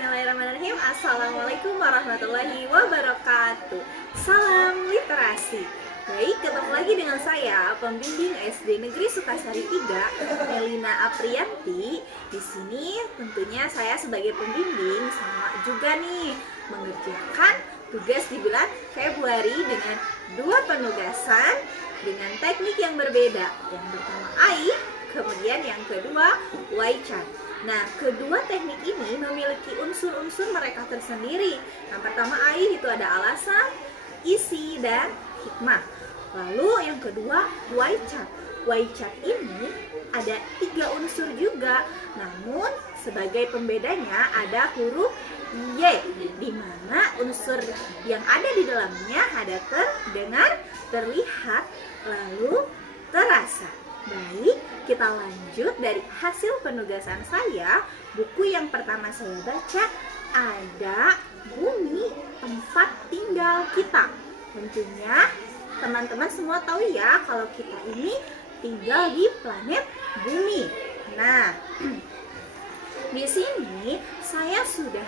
Bismillahirrahmanirrahim. Assalamualaikum warahmatullahi wabarakatuh. Salam literasi. Baik, ketemu lagi dengan saya, pembimbing SD Negeri Sukasari 3, Melina Aprianti. Di sini tentunya saya sebagai pembimbing sama juga nih mengerjakan tugas di bulan Februari dengan dua penugasan dengan teknik yang berbeda. Yang pertama AI, kemudian yang kedua Y-chart. Nah, kedua teknik ini memiliki unsur-unsur mereka tersendiri. Yang pertama AI itu ada alasan, isi, dan hikmah. Lalu yang kedua Y-chart. Y-chart ini ada 3 unsur juga. Namun sebagai pembedanya ada huruf Y, di mana unsur yang ada di dalamnya ada terdengar, terlihat, lalu terasa. Baik, kita lanjut dari hasil penugasan saya. Buku yang pertama saya baca ada Bumi Tempat Tinggal Kita. Tentunya teman-teman semua tahu ya kalau kita ini tinggal di planet Bumi. Nah, di sini saya sudah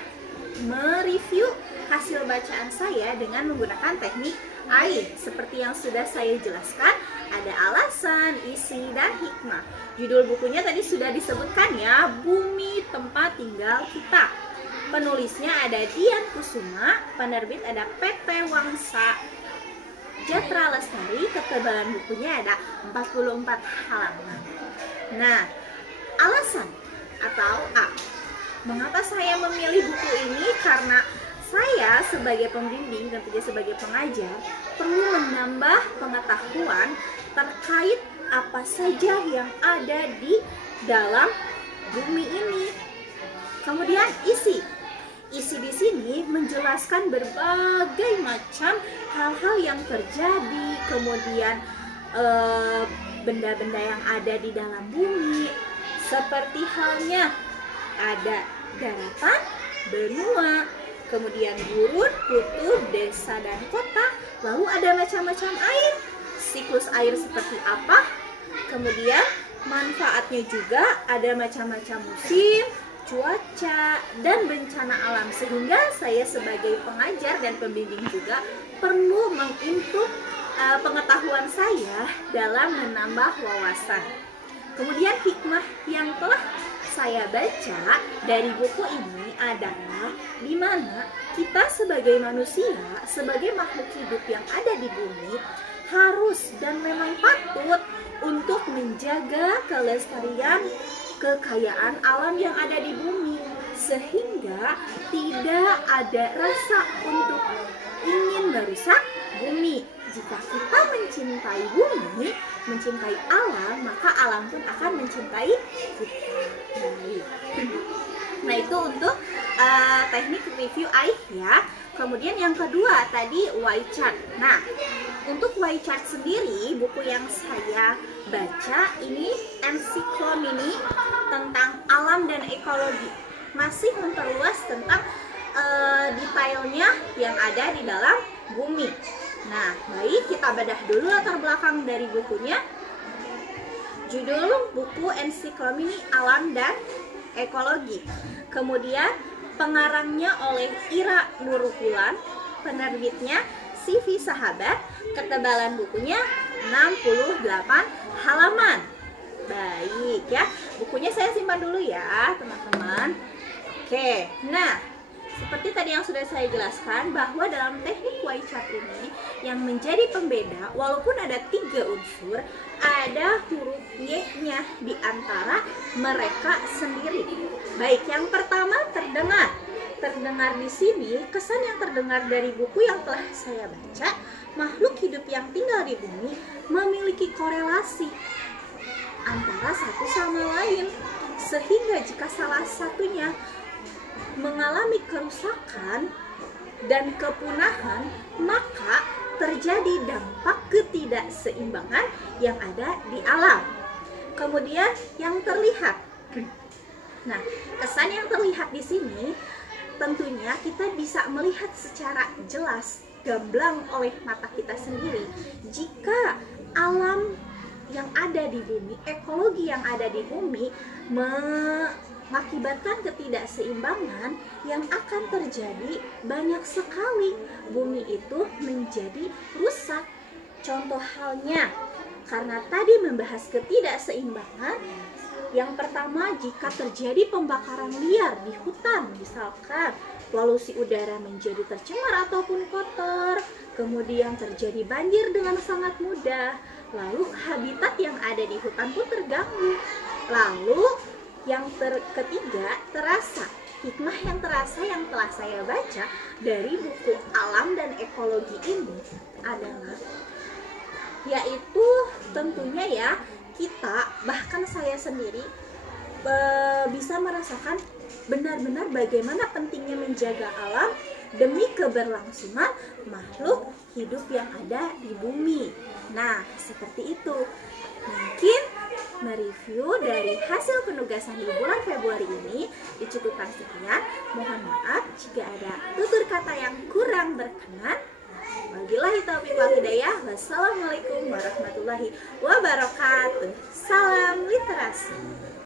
mereview hasil bacaan saya dengan menggunakan teknik AI. Seperti yang sudah saya jelaskan, ada alasan, isi, dan hikmah. Judul bukunya tadi sudah disebutkan ya, Bumi Tempat Tinggal Kita. Penulisnya ada Dian Kusuma, penerbit ada PT Wangsa Jatra Lestari, ketebalan bukunya ada 44 halaman. Nah, alasan atau A. Mengapa saya memilih buku ini? Karena saya sebagai pembimbing, tentunya sebagai pengajar, perlu menambah pengetahuan terkait apa saja yang ada di dalam bumi ini. Kemudian isi di sini menjelaskan berbagai macam hal-hal yang terjadi, kemudian benda-benda yang ada di dalam bumi, seperti halnya ada daratan, benua, kemudian gurun, kutub, desa, dan kota. Lalu ada macam-macam air, siklus air seperti apa, kemudian manfaatnya juga ada macam-macam musim, cuaca, dan bencana alam. Sehingga saya sebagai pengajar dan pembimbing juga perlu menginput pengetahuan saya dalam menambah wawasan. Kemudian hikmah yang telah saya baca dari buku ini adalah di mana kita sebagai manusia, sebagai makhluk hidup yang ada di bumi, harus dan memang patut untuk menjaga kelestarian kekayaan alam yang ada di bumi, sehingga tidak ada rasa untuk ingin merusak bumi. Jika kita mencintai bumi, mencintai alam, maka alam pun akan mencintai kita. Nah, itu untuk teknik review AI ya. Kemudian yang kedua tadi Y-chart. Nah, untuk Y-chart sendiri, buku yang saya baca ini ensiklomini tentang alam dan ekologi. Masih memperluas tentang detailnya yang ada di dalam bumi. Nah, baik, kita bedah dulu latar belakang dari bukunya. Judul buku Ensiklomini Alam dan Ekologi. Kemudian pengarangnya oleh Ira Nurbulan, penerbitnya CV Sahabat, ketebalan bukunya 68 halaman. Baik ya, bukunya saya simpan dulu ya teman-teman. Oke, nah seperti tadi yang sudah saya jelaskan bahwa dalam teknik Y-chart ini yang menjadi pembeda, walaupun ada 3 unsur, ada huruf Y-nya di antara mereka sendiri. Baik, yang pertama terdengar. Terdengar di sini, kesan yang terdengar dari buku yang telah saya baca, makhluk hidup yang tinggal di bumi memiliki korelasi antara satu sama lain, sehingga jika salah satunya mengalami kerusakan dan kepunahan, maka terjadi dampak ketidakseimbangan yang ada di alam. Kemudian yang terlihat. Nah, kesan yang terlihat di sini tentunya kita bisa melihat secara jelas, gamblang oleh mata kita sendiri. Jika alam yang ada di bumi, ekologi yang ada di bumi mengakibatkan ketidakseimbangan yang akan terjadi banyak sekali. Bumi itu menjadi rusak. Contoh halnya, karena tadi membahas ketidakseimbangan, yang pertama, jika terjadi pembakaran liar di hutan, misalkan polusi udara menjadi tercemar ataupun kotor, kemudian terjadi banjir dengan sangat mudah, lalu habitat yang ada di hutan pun terganggu. Lalu yang ketiga, terasa. Hikmah yang terasa yang telah saya baca dari buku Alam dan Ekologi ini adalah, yaitu tentunya ya, kita, bahkan saya sendiri bisa merasakan benar-benar bagaimana pentingnya menjaga alam demi keberlangsungan makhluk hidup yang ada di bumi. Nah, seperti itu. Mungkin mereview dari hasil penugasan di bulan Februari ini dicukupkan sekian. Mohon maaf jika ada tutur kata yang kurang berkenan. Wabillahi taufiq wal hidayah. Wassalamualaikum warahmatullahi wabarakatuh. Salam literasi.